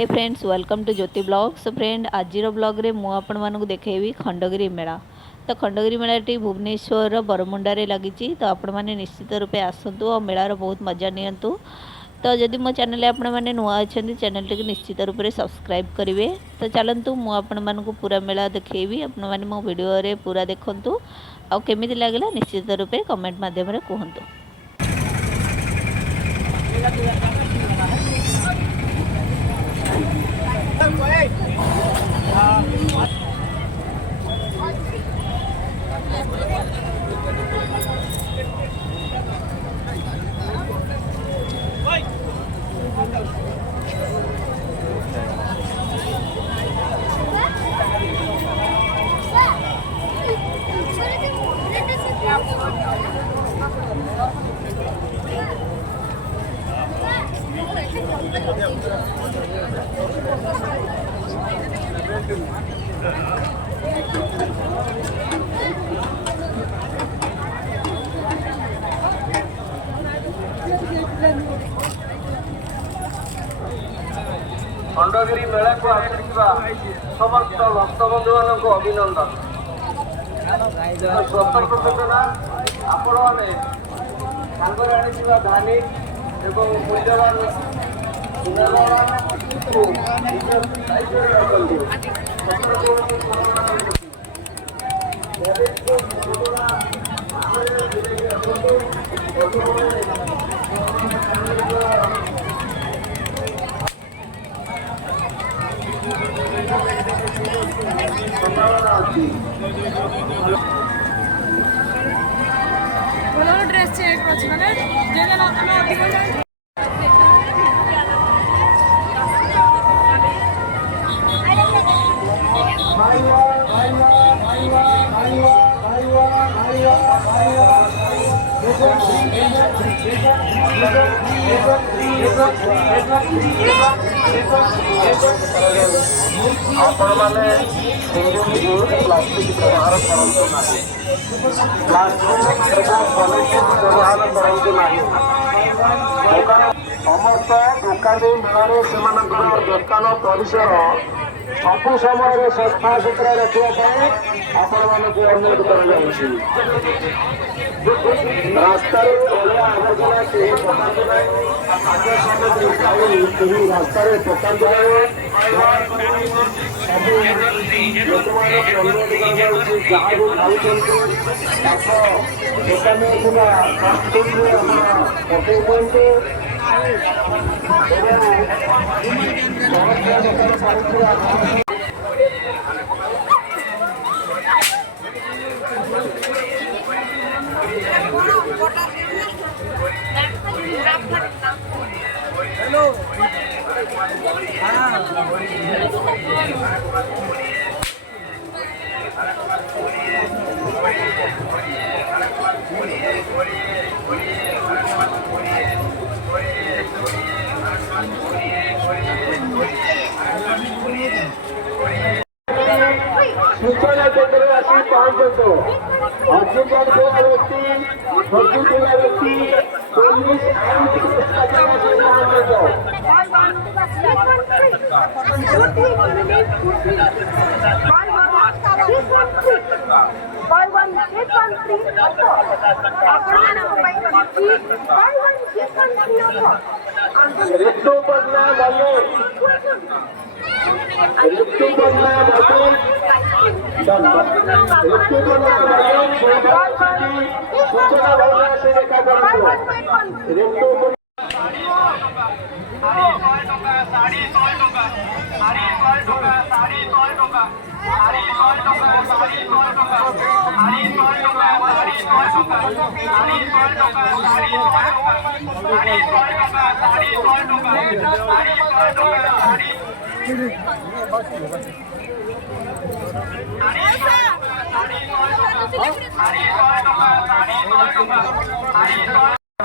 Hey friends welcome to Jyoti blog. So friend आज blog रे मु आपण मानक देखेबी खंडगिरी मेला। तो खंडगिरी मेलाटी भुवनेश्वर बरमुंडारे लगी। तो आपण मैंने निश्चित रूपे आसतु और मेलार बहुत मजा नियंतु। तो जदि मो चैनल आपण मैंने नुआ अच्छा चैनल टी निश्चित रूप से सब्सक्राइब करेंगे। तो चलतु मुझे पूरा मेला देखेबी आपण मैंने मो वीडियो पूरा देखु आमि लगला निश्चित रूपे कमेंट मध्यम कहतु। खंडगिरी मेला को आसिथिबा समस्त भक्तबंधु मान को अभिनंदन। सतर्क सूचना आपण मैंने सागर आनिथिबा धार्मिक एवं मूल्यवान ड्रेस चेंज कर आपण मैंने प्लास्टिक व्यवहार करूँ ना, प्लास्टिक व्यवहार करूँ ना। समस्त दोकानी मेलार से दोकान परिसर सबु समय सफा सुतरा रखापी आपण मानक अनुरोध कर रास्तार अलिया आवर्जना कहीं पकातु ना, खाद्य सामग्री खाई कहीं रास्तार पकातु ना। सब लोक मानक अनुरोध कर जहाँ भी खाऊँ दोकान पकई हेलो सूचना केंद्र आसी पहुंचो। अर्जुन व्यक्ति भर्ती ଥିବା ବ୍ୟକ୍ତି पुलिस आईन की व्यवस्था ऋतु बदला वाले ऋतु बदला सूचना भावना से देखा ऋतु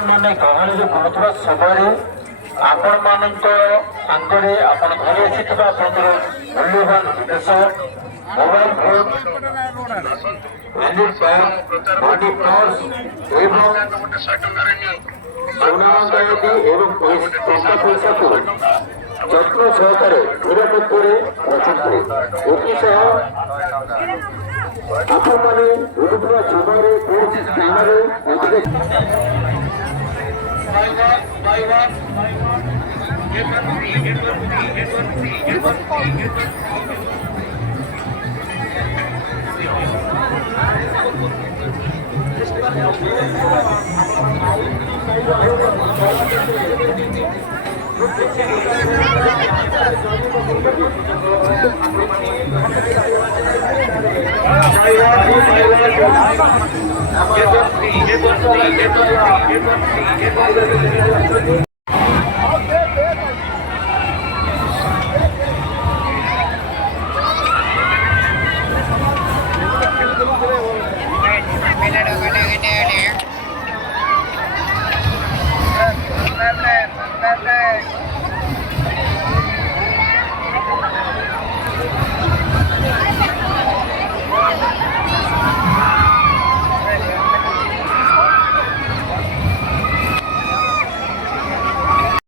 मैंने गहली पहुँचवा समय आपण मान सागर आप धरी आसर मूल्यवान जिनस मोबाइल फोन क्रेडिट कार्ड बॉडी पर्स सोना टंका पैसा को ଯତ୍ନ ସହକାରେ ନିରାପତ୍ତାରେ ରଖନ୍ତୁ। ଏଥିସହ ଆପଣମାନେ ଉଡ଼ୁଥିବା ସମୟରେ କୌଣସି ସ୍ଥାନରେ